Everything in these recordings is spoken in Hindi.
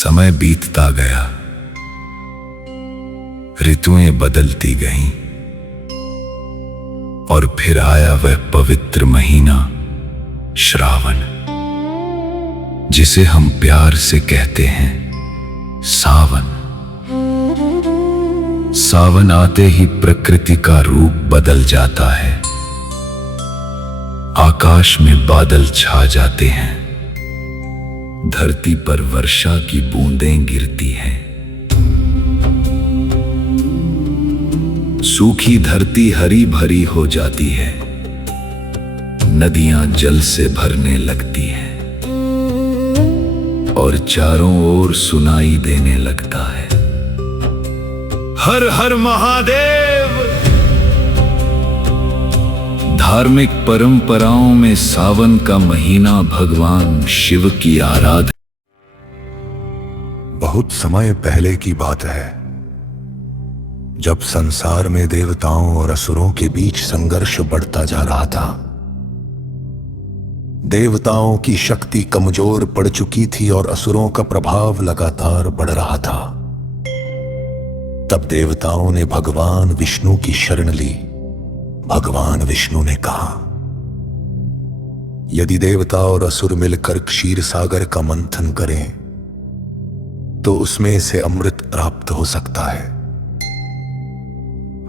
समय बीतता गया, ऋतुएं बदलती गईं और फिर आया वह पवित्र महीना श्रावण, जिसे हम प्यार से कहते हैं सावन। सावन आते ही प्रकृति का रूप बदल जाता है, आकाश में बादल छा जाते हैं, धरती पर वर्षा की बूंदें गिरती हैं। सूखी धरती हरी भरी हो जाती है, नदियां जल से भरने लगती हैं और चारों ओर सुनाई देने लगता है, हर हर महादेव। धार्मिक परंपराओं में सावन का महीना भगवान शिव की आराधना। बहुत समय पहले की बात है, जब संसार में देवताओं और असुरों के बीच संघर्ष बढ़ता जा रहा था। देवताओं की शक्ति कमजोर पड़ चुकी थी और असुरों का प्रभाव लगातार बढ़ रहा था। तब देवताओं ने भगवान विष्णु की शरण ली। भगवान विष्णु ने कहा, यदि देवता और असुर मिलकर क्षीर सागर का मंथन करें तो उसमें से अमृत प्राप्त हो सकता है।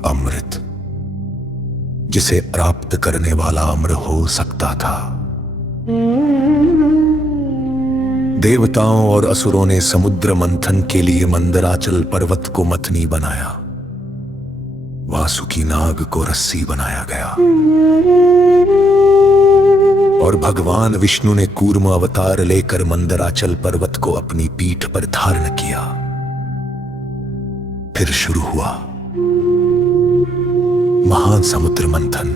अमृत जिसे प्राप्त करने वाला अमर हो सकता था। देवताओं और असुरों ने समुद्र मंथन के लिए मंदराचल पर्वत को मथनी बनाया। वासुकी नाग को रस्सी बनाया गया और भगवान विष्णु ने कूर्म अवतार लेकर मंदराचल पर्वत को अपनी पीठ पर धारण किया। फिर शुरू हुआ महान समुद्र मंथन।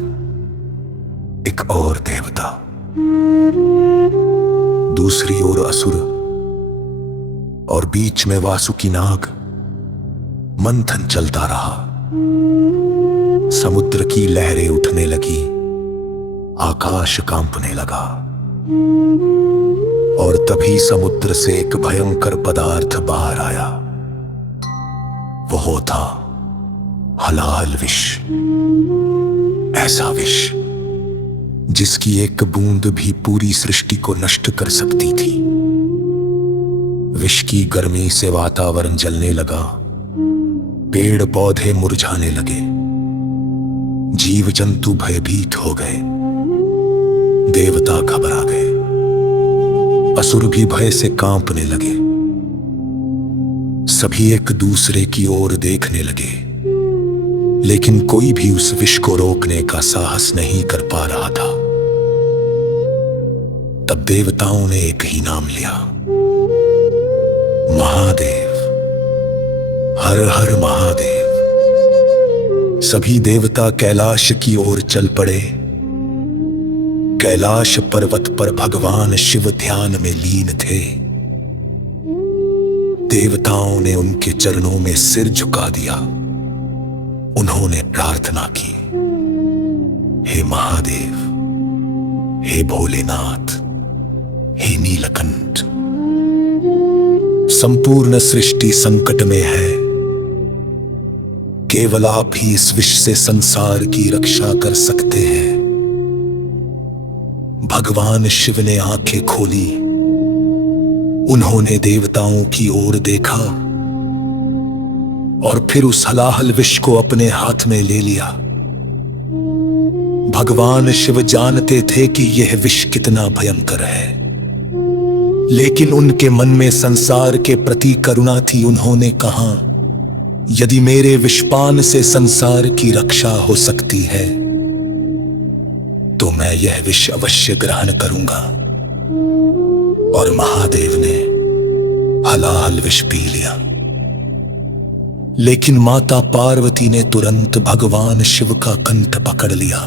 एक और देवता, दूसरी ओर असुर और बीच में वासुकी नाग। मंथन चलता रहा। समुद्र की लहरें उठने लगी, आकाश कांपने लगा और तभी समुद्र से एक भयंकर पदार्थ बाहर आया। वो था हलाहल विष। ऐसा विष जिसकी एक बूंद भी पूरी सृष्टि को नष्ट कर सकती थी। विष की गर्मी से वातावरण जलने लगा, पेड़ पौधे मुरझाने लगे, जीव जंतु भयभीत हो गए, देवता घबरा गए, असुर भी भय से कांपने लगे। सभी एक दूसरे की ओर देखने लगे, लेकिन कोई भी उस विष को रोकने का साहस नहीं कर पा रहा था। तब देवताओं ने एक ही नाम लिया, महादेव। हर हर महादेव। सभी देवता कैलाश की ओर चल पड़े। कैलाश पर्वत पर भगवान शिव ध्यान में लीन थे। देवताओं ने उनके चरणों में सिर झुका दिया। उन्होंने प्रार्थना की, हे महादेव, हे भोलेनाथ, हे नीलकंठ, संपूर्ण सृष्टि संकट में है। केवल आप ही इस विष से संसार की रक्षा कर सकते हैं। भगवान शिव ने आंखें खोली। उन्होंने देवताओं की ओर देखा और फिर उस हलाहल विष को अपने हाथ में ले लिया। भगवान शिव जानते थे कि यह विष कितना भयंकर है, लेकिन उनके मन में संसार के प्रति करुणा थी। उन्होंने कहा, यदि मेरे विषपान से संसार की रक्षा हो सकती है तो मैं यह विष अवश्य ग्रहण करूंगा। और महादेव ने हलाहल विष पी लिया। लेकिन माता पार्वती ने तुरंत भगवान शिव का कंठ पकड़ लिया,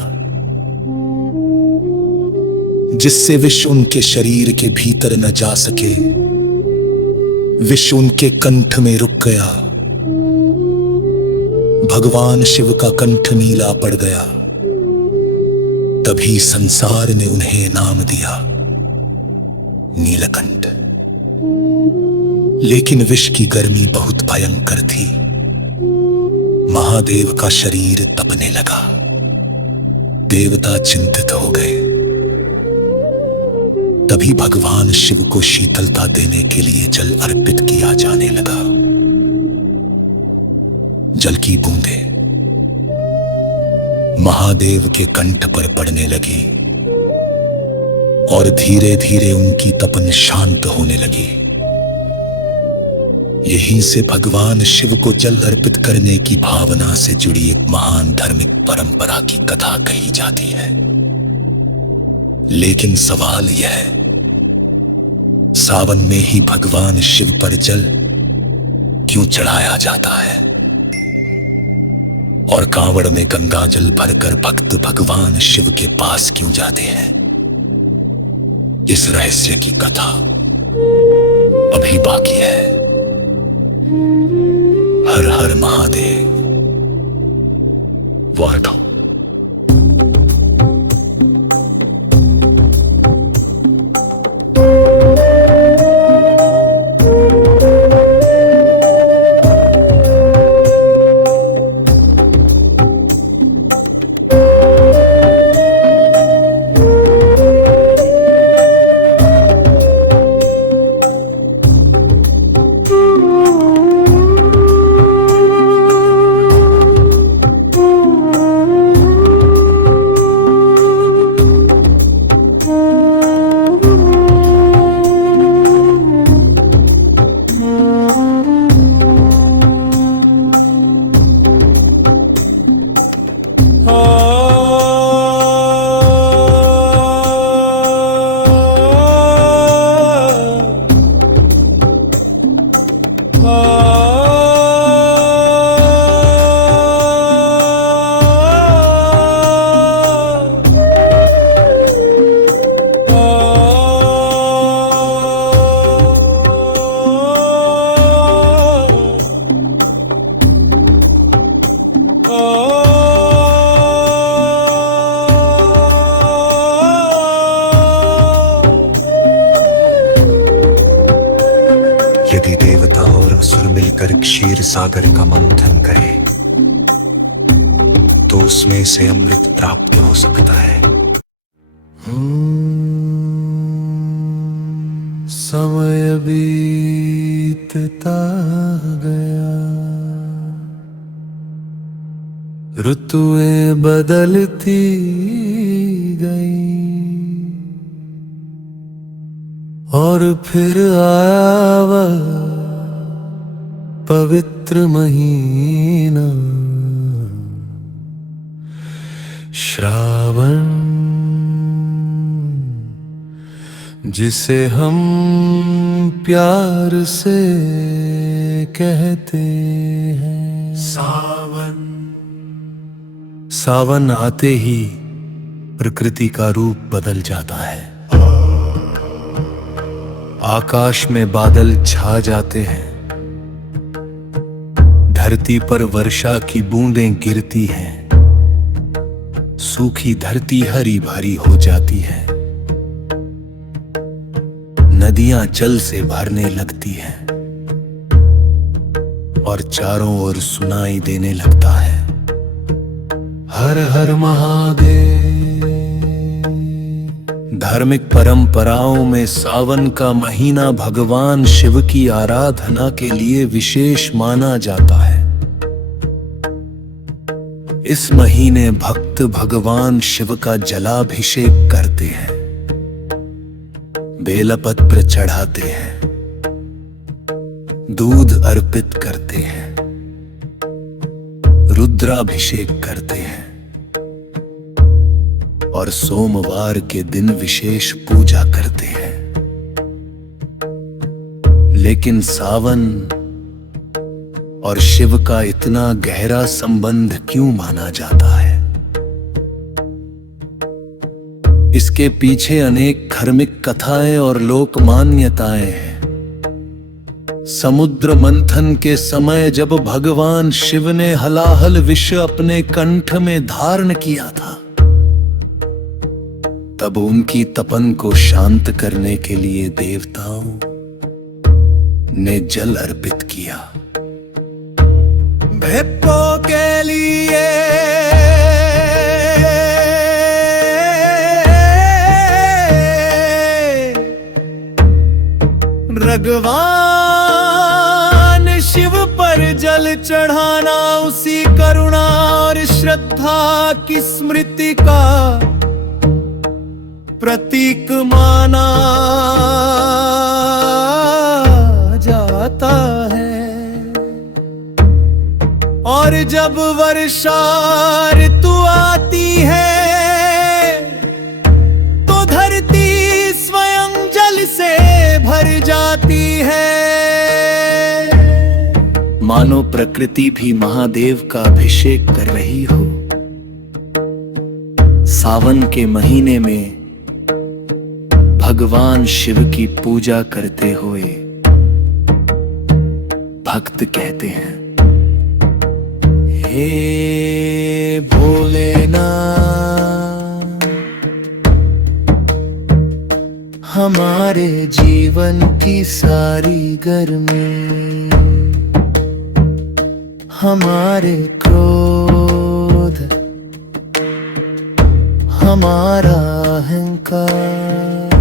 जिससे विष उनके शरीर के भीतर न जा सके। विष उनके कंठ में रुक गया। भगवान शिव का कंठ नीला पड़ गया। तभी संसार ने उन्हें नाम दिया नीलकंठ। लेकिन विष की गर्मी बहुत भयंकर थी। महादेव का शरीर तपने लगा। देवता चिंतित हो गए। तभी भगवान शिव को शीतलता देने के लिए जल अर्पित किया जाने लगा। जल की बूंदें महादेव के कंठ पर पड़ने लगी और धीरे धीरे उनकी तपन शांत होने लगी। यहीं से भगवान शिव को जल अर्पित करने की भावना से जुड़ी एक महान धार्मिक परंपरा की कथा कही जाती है। लेकिन सवाल यह है, सावन में ही भगवान शिव पर जल क्यों चढ़ाया जाता है और कांवड़ में गंगा जल भरकर भक्त भगवान शिव के पास क्यों जाते हैं? इस रहस्य की कथा अभी बाकी है। हर हर महादेव। वार्ता। यदि देवता और असुर मिलकर क्षीर सागर का मंथन करें तो उसमें से अमृत प्राप्त हो सकता है। समय बीतता गया, ऋतुएं बदलती गई और फिर आया वह पवित्र महीना श्रावण, जिसे हम प्यार से कहते हैं सावन। सावन आते ही प्रकृति का रूप बदल जाता है। आकाश में बादल छा जाते हैं, धरती पर वर्षा की बूंदें गिरती हैं, सूखी धरती हरी भरी हो जाती है, नदियां जल से भरने लगती हैं और चारों ओर सुनाई देने लगता है हर हर महादेव। धार्मिक परंपराओं में सावन का महीना भगवान शिव की आराधना के लिए विशेष माना जाता है। इस महीने भक्त भगवान शिव का जलाभिषेक करते हैं, बेलपत्र चढ़ाते हैं, दूध अर्पित करते हैं, रुद्राभिषेक करते हैं और सोमवार के दिन विशेष पूजा करते हैं। लेकिन सावन और शिव का इतना गहरा संबंध क्यों माना जाता है? इसके पीछे अनेक धार्मिक कथाएं और लोक मान्यताएं हैं। समुद्र मंथन के समय जब भगवान शिव ने हलाहल विष अपने कंठ में धारण किया था, तब उनकी तपन को शांत करने के लिए देवताओं ने जल अर्पित किया। भेप्पो के लिए भगवान शिव पर जल चढ़ाना उसी करुणा और श्रद्धा की स्मृति का प्रतीक माना जाता है। और जब वर्षा ऋतु आती है तो धरती स्वयं जल से भर जाती है। मानो प्रकृति भी महादेव का अभिषेक कर रही हो। सावन के महीने में भगवान शिव की पूजा करते हुए भक्त कहते हैं, हे भोलेनाथ, हमारे जीवन की सारी गर्मी, हमारे क्रोध, हमारा अहंकार,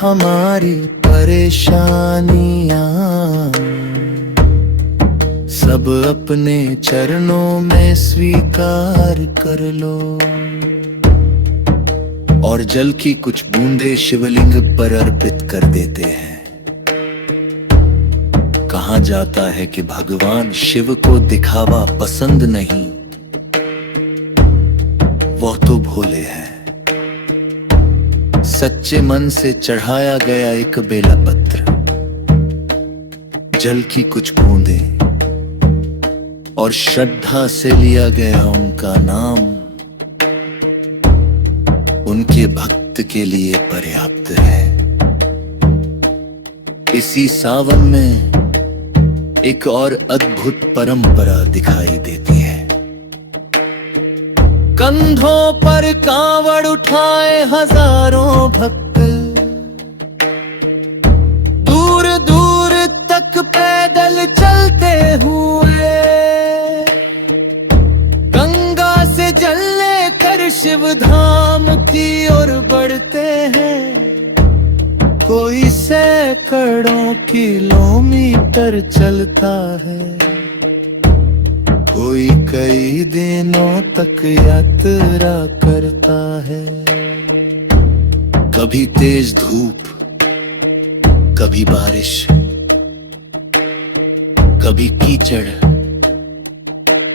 हमारी परेशानियां सब अपने चरणों में स्वीकार कर लो। और जल की कुछ बूंदे शिवलिंग पर अर्पित कर देते हैं। कहा जाता है कि भगवान शिव को दिखावा पसंद नहीं, वो तो भोले हैं। सच्चे मन से चढ़ाया गया एक बेला पत्र, जल की कुछ बूंदे और श्रद्धा से लिया गया उनका नाम उनके भक्त के लिए पर्याप्त है। इसी सावन में एक और अद्भुत परंपरा दिखाई देती है। कंधों पर कांवड़ उठाए हजारों भक्त, दूर दूर तक पैदल चलते हुए गंगा से जल लेकर शिव धाम की ओर बढ़ते हैं। कोई सैकड़ों किलोमीटर चलता है, कोई कई दिनों तक यात्रा करता है। कभी तेज धूप, कभी बारिश, कभी कीचड़,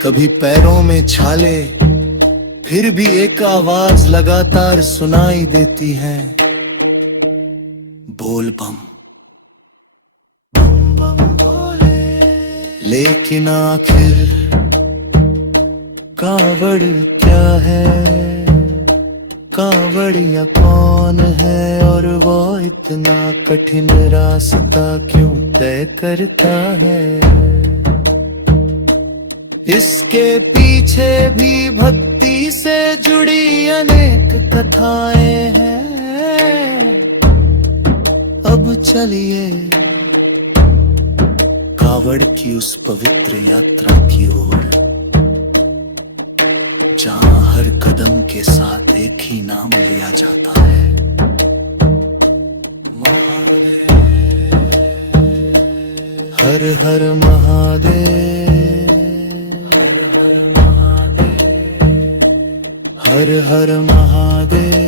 कभी पैरों में छाले, फिर भी एक आवाज लगातार सुनाई देती है, बोल बम बम बम भोले। लेकिन आखिर कांवड़ क्या है, कांवड़िया कौन है, और वो इतना कठिन रास्ता क्यों तय करता है। इसके पीछे भी भक्ति से जुड़ी अनेक कथाएं हैं। अब चलिए कांवड़ की उस पवित्र यात्रा की ओर, जहां हर कदम के साथ एक ही नाम लिया जाता है, हर हर महादेव, हर हर महादेव, हर हर महादेव,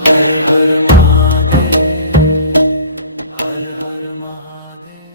हर हर महादेव, हर हर महादेव।